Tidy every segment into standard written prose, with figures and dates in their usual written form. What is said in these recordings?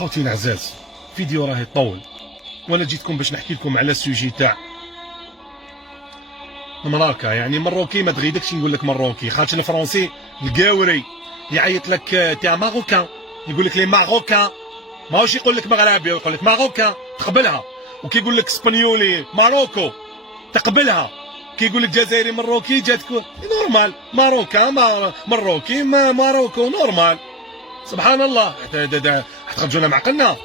خوتينا عزاز، فيديو راه يطول وانا جيتكم باش نحكي لكم على السوجي تاع المراكا. يعني مروكي ما تغيدكش نقول لك مروكي، خاطر الفرنسي القاوري يعيط لك تاع ماروكان، يقول لك لي ماروكان، ماهوش يقول لك مغربي، يقول لك ماروكان تقبلها. وكي يقول لك اسبانيولي ماروكو تقبلها. كي يقول لك جزائري مروكي جاتك نورمال، ماروكان مروكي ماروكو نورمال. سبحان الله، حتى تخرجونا معقلنا.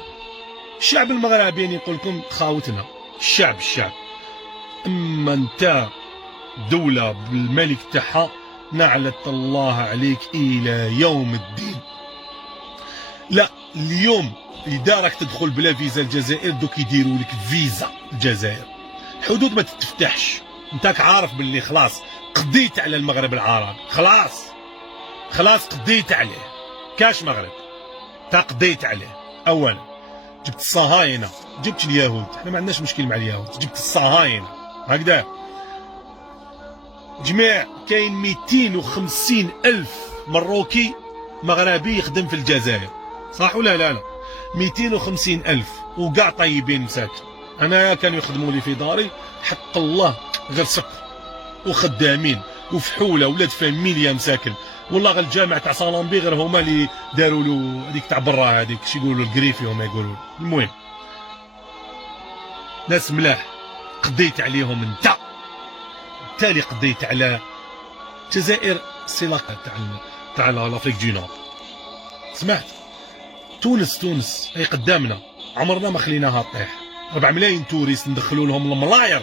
الشعب المغربي يعني يقول لكم خاوتنا الشعب اما انت دولة بالملك تاعها نعلة الله عليك الى يوم الدين. لا اليوم اذا راك تدخل بلا فيزا الجزائر دوك يديروا لك فيزا الجزائر، الحدود ما تتفتحش، انتك عارف باللي خلاص قضيت على المغرب العربي، خلاص قضيت عليه، كاش مغرب تا قضيت عليه. اولا جبت الصهاينه، جبت اليهود، احنا ما عندناش مشكل مع اليهود، جبت الصهاينه هكذا جميع. كاين 250 ألف مروكي مغربي يخدم في الجزائر، صح ولا لا؟ 250 ألف وكاع طيبين مساكن. انا كانوا يخدموا لي في داري حق الله غير سكر وخدامين وفحوله ولاد فاميليا مساكن. والله غير الجامع تاع صالونبي غير هما اللي داروا له هذيك تاع برا، هذيك شي يقولوا الكريفي هما يقولوا. المهم ناس ملاح قضيت عليهم انت اللي قضيت على الجزائر. سلاقه تاع لافريك دو نور. سمعت تونس هي قدامنا، عمرنا ما خليناها طيح. 4 ملايين توريست ندخلوا لهم الملاير،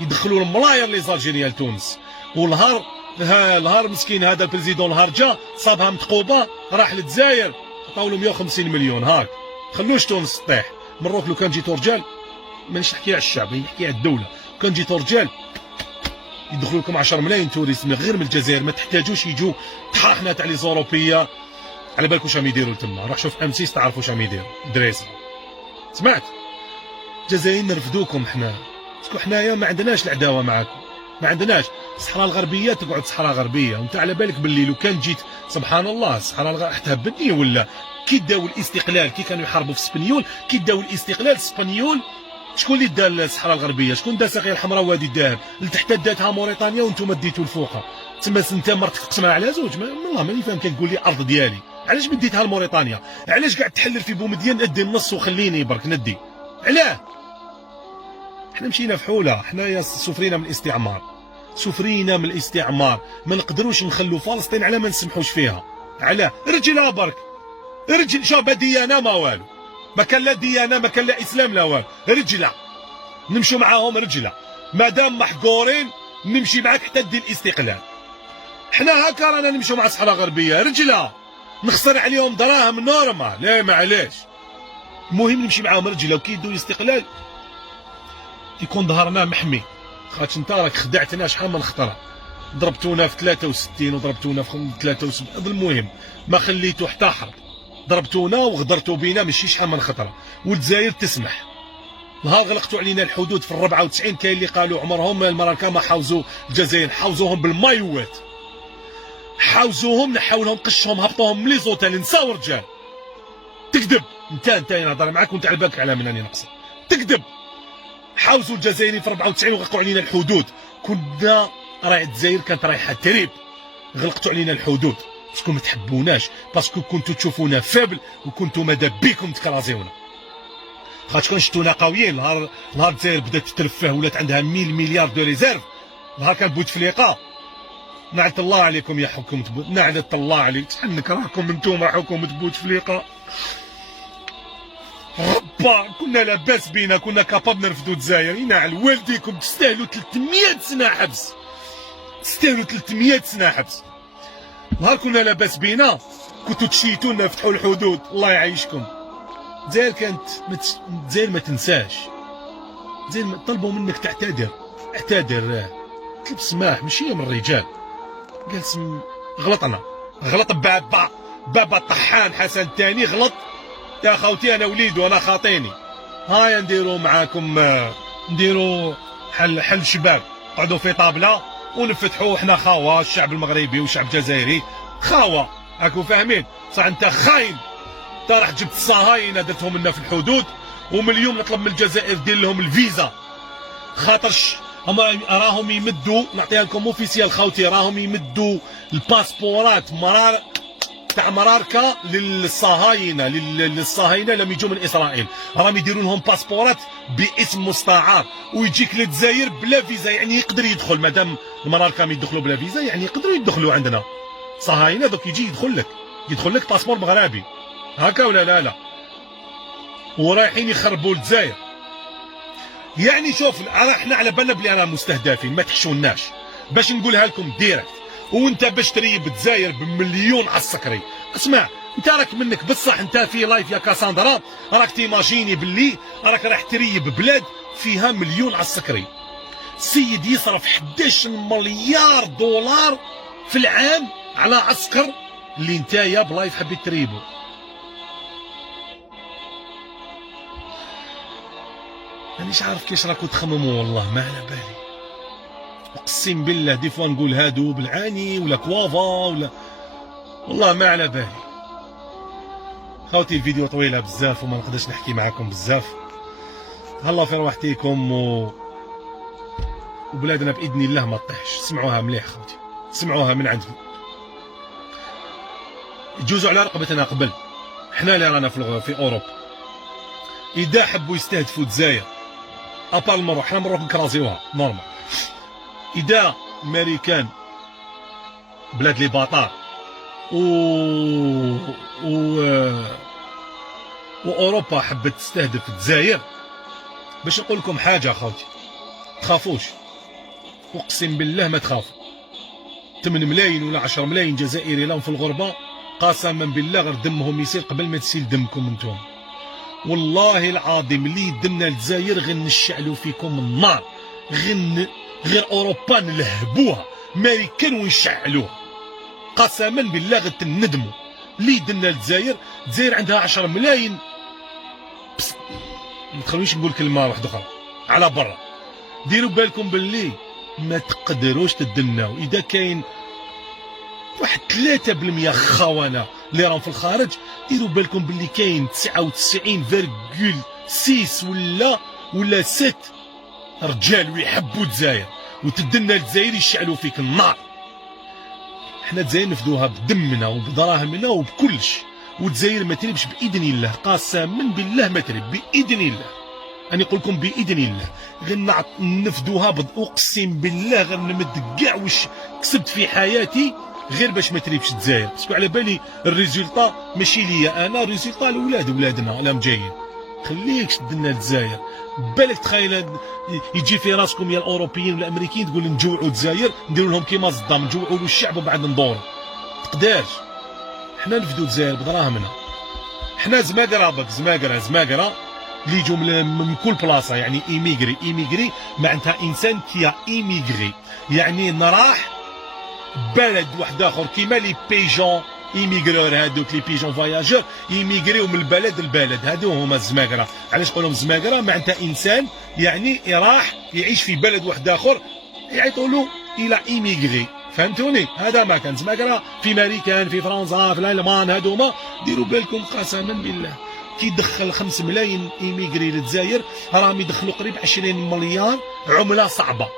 يدخلوا الملاير لي زالجيريا لتونس. والنهار مسكين هذا البريزيدون نهار جا صابها متقوبه راح للجزائر عطاو له 150 مليون. هاك خلوش تونس طيح. مروك لو كان جيتو رجال، مانيش نحكي على الشعب نحكي على الدوله، كان جيتو رجال يدخلوا لكم 10 ملايين توريست من غير من الجزائر، ما تحتاجوش يجوا طحاحنا تاع لي زوروبيه. على بالك واش راهم يديروا تما، روح شوف ام6 تعرفوا واش راهم يديروا دريسه. سمعت الجزائريين نرفدوكم حنايا ما عندناش العداوه معاكم، ما عندناش. الصحراء الغربيه تقعد صحراء غربيه، وانت على بالك باللي لو كان جيت سبحان الله الصحراء الغربيه تهبدني ولا. كي داو الاستقلال، كي كانوا يحاربوا في اسبانيول، كي داو الاستقلال اسبانيول شكون اللي دا الصحراء الغربيه؟ شكون دا ساقية الحمراء ووادي الذهب؟ لتحت داتها موريتانيا وانتم ديتوا لفوقها. تما انت مرتك تقسمها على زوج. والله ماني فاهم. كتقول لي ارض ديالي، علاش مديتها لموريتانيا؟ علاش قاعد تحلل في بومدين؟ ادي النص وخليني برك ندي. علاه؟ احنا مشينا فحوله، حنايا سفرينا من الاستعمار، ما نقدروش نخلوا فلسطين على ما نسمحوش فيها. علاه؟ رجلها برك، رجل شاب ديانه ما والو، ما كان لا ديانه، ما كان لا اسلام لا والو، رجله نمشوا معاهم رجله، مادام محقورين نمشي معاك حتى دي الاستقلال. حنا هكا رانا نمشوا مع الصحراء الغربيه رجله، نخسر عليهم دراهم نورمال، لا معليش. المهم نمشي معاهم رجله، وكي يدوا الاستقلال يكون ظهرنا محمي. خاطر انت راك خدعتنا شحال من خطره، ضربتونا في 63 وضربتونا في 73. المهم ما خليتو حتى حرب، ضربتونا وغدرتوا بينا ماشي شحال من خطره. والجزائر تسمح. نهار غلقتوا علينا الحدود في 94 كاين اللي قالوا عمرهم المراكا ما حاوزوا الجزائر، حاوزوهم بالمايوات، حاوزوهم نحاو لهم قشهم هبطوهم من لي زوتيل نساو رجال. تكذب انت نهضر معاك وانت على بالك على من راني نقصد. تكذب. حاوزوا الجزائريين في 94 وغلقوا علينا الحدود. كنا راه الجزائر كانت رايحه تريب، غلقتوا علينا الحدود باسكو ما تحبوناش، باسكو كنتوا تشوفونا فابل وكنتوا ماذا بيكم تكرازيونا. خاطر كون شفتونا قويين، نهار الجزائر بدات تترفه ولات عندها 1000 مليار دو ريزيرف، نهار كان بوتفليقه نعلة الله عليكم يا حكومة نعلة الله عليك، شحال نكرهكم انتوما حكومة بوتفليقه. ربا كنا لاباس بينا، كنا كاباب نرفدوا الجزائر. ينعل والديكم تستاهلوا 300 سنه حبس، تستاهلوا 300 سنه حبس. نهار كنا لاباس بينا كنتوا تشيتونا فتحوا الحدود. الله يعيشكم. الجزائر كانت الجزائر ما تنساش، الجزائر طلبوا منك تعتذر، اعتذر، طلب سماح ماشي من الرجال. قال غلطنا، غلط بابا الطحان حسن الثاني غلط يا خوتي، انا وليد وانا خاطيني. هايا نديروا معاكم، نديروا حل شباب، نقعدوا في طابله ونفتحوا حنا خاوه، الشعب المغربي والشعب الجزائري خاوه، راكم فاهمين؟ صح انت خاين تا رحت جبت الصهاينه درتهم لنا في الحدود، ومن اليوم نطلب من الجزائر دير لهم الفيزا، خاطرش راهم يمدوا، نعطيها لكم اوفيسيال خوتي، راهم يمدوا الباسبورات تاع مراركا للصهاينه، للصهاينه لما يجوا من اسرائيل، راهم يديروا لهم باسبورات باسم مستعار، ويجيك للجزائر بلا فيزا، يعني يقدر يدخل مادام المراركا يدخلوا بلا فيزا، يعني يقدروا يدخلوا عندنا صهاينه، دوك يجي يدخل لك باسبور مغربي، هكا ولا لا؟ ورايحين يخربوا الجزائر. يعني شوف احنا على بالنا بلي انا مستهدفين، ما تحشوناش باش نقولها لكم ديريكت. وانت باش تريب الجزائر بمليون على السكري، اسمع انت راك منك بصح، انت في لايف يا كاساندرا راك تيماجيني باللي راك راح تريب بلاد فيها مليون على السكري. السيد يصرف 11 مليار دولار في العام على عسكر اللي نتايا بلايف حبيت تريبو. مانيش عارف كيش راكو تخمموا، والله ما على بالي، اقسم بالله دي فوا نقول هادو بالعاني ولا كوافا ولا، والله ما على بالي. خوتي الفيديو طويله بزاف وما نقدرش نحكي معاكم بزاف، هلا في روحتيكم وبلادنا باذن الله ما تطيحش. سمعوها مليح خوتي، سمعوها من عندكم، جوزوا على رقبتنا قبل. حنا اللي رانا في اوروبا، اذا حبوا يستهدفوا الجزائر ابار المروح، حنا نروح نكرازيوها نورمال. اذا امريكان بلاد لي باطار واوروبا حبت تستهدف الجزائر، باش نقول لكم حاجه خوتي، تخافوش، اقسم بالله ما تخافوا. 8 ملايين ولا 10 ملايين جزائري لهم في الغربه، قسما بالله غير دمهم يسيل قبل ما تسيل دمكم انتم. والله العظيم اللي دمنا الجزائر غير نشعلوا فيكم النار، غير اوروبا نلهبوها، امريكان ونشعلوها، قسما بالله غير تندموا. اللي دمنا الجزائر عندها 10 ملايين، بس ما تخلونيش نقول كلمه واحده اخرى على برا. ديروا بالكم باللي ما تقدروش تدناو. اذا كاين واحد 3% خونه اللي راهم في الخارج، ديروا بالكم باللي كاين 99.6 ولا 7 رجال ويحبوا الجزائر، وتدنا الجزائر يشعلوا فيك النار. حنا الجزائر نفدوها بدمنا وبدراهمنا وبكلش، والجزائر ما تريبش باذن الله، قسما بالله ما تريب باذن الله. أنا نقول لكم باذن الله غير نفدوها اقسم بالله غير نمد كاع واش كسبت في حياتي غير باش ما تريبش الجزائر، باسكو على بالي الريزولطا ماشي ليا انا، ريزولطا ولادنا راهم جايين. خليك شد لنا الجزائر، بالك تخيل يجي في راسكم يا الاوروبيين ولا الامريكيين تقول نجوعوا الجزائر، نديروا لهم كيما صدام، نجوعوا الشعب وبعد ندوروا. تقدرش. حنا نفدوا الجزائر بدراهمنا، حنا زماقره اللي يجوا من كل بلاصه، يعني ايميغري معناتها انسان كي ايميغري، يعني نراح بلد واحد اخر كيما لي بيجون ايميغرور، هادوك لي بيجون فواياجور ايميغريو من البلد للبلد، هادو هما الزماقره. علاش نقولهم الزماقره؟ معناتها انسان يعني راح يعيش في بلد واحد اخر، يعيطوا له الى ايميغري، فهمتوني؟ هذا ما كان زماقره في امريكان، في فرنسا، في الالمان، هادو هما. ديروا بالكم قسما بالله كي يدخل 5 ملايين ايميغري للجزائر، راهم يدخلوا قريب 20 مليار عمله صعبه،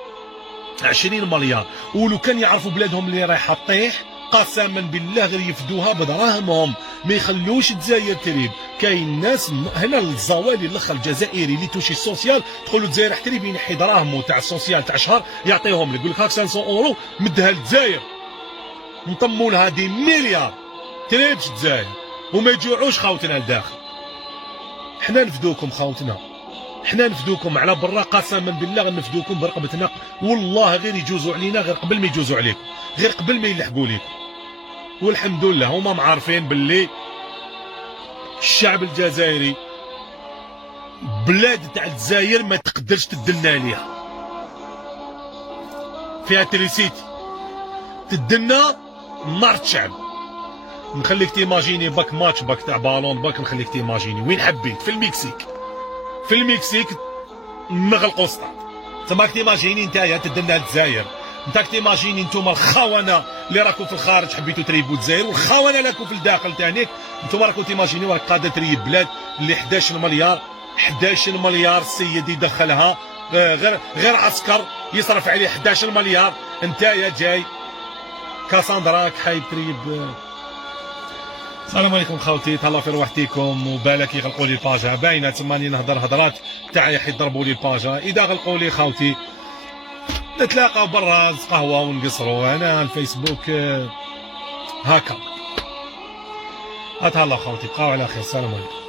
20 مليار. ولو كان يعرفوا بلادهم اللي رايحه تطيح، قسما بالله غير يفدوها بدراهمهم، ما يخلوش الجزائر تريب. كاين ناس هنا الزوالي الاخ الجزائري اللي توشي السوسيال، تقول له الجزائر راح تريب، ينحي دراهمه تاع السوسيال تاع شهر يعطيهم لك، يقول لك هاك 500 اورو مدها للجزائر، نطموا لها دي مليار، تريبش الجزائر وما يجوعوش خوتنا لداخل. حنا نفدوكم خوتنا، حنا نفدوكم على برا، قسما بالله غنفدوكم برقبتنا، والله غير يجوزوا علينا غير قبل ما يجوزوا عليكم، غير قبل ما يلحقوا ليكم. والحمد لله هما معارفين باللي الشعب الجزائري بلاد تاع الجزائر ما تقدرش تدلنا عليها، فيها تريسيتي تدلنا نار الشعب. نخليك تيماجيني باك ماتش باك تاع بالون باك، نخليك تيماجيني وين حبيت في المكسيك نغلقوا السطاد. تماك تيماجيني نتايا تدلنا الجزائر انت تيماجيني نتوما الخونه اللي راكم في الخارج حبيتوا تريبوا الجزائر، والخونه اللي راكم في الداخل تانيك نتوما راكم تيماجيني راك قاده تريب بلاد اللي 11 مليار السيد يدخلها، غير عسكر يصرف عليه 11 مليار. انتيا جاي كاساندراك حايب تريب. السلام عليكم خوتي، تهلاو في روحتيكم وبالك يغلقوا لي الباجا، باينه تماني نهضر هضرات تاعي حيضربوا لي الباجا. اذا غلقوا لي خوتي نتلاقاو برا قهوه ونقصروا. انا الفيسبوك هكا. اتهلاو خوتي، بقاو على خير، السلام عليكم.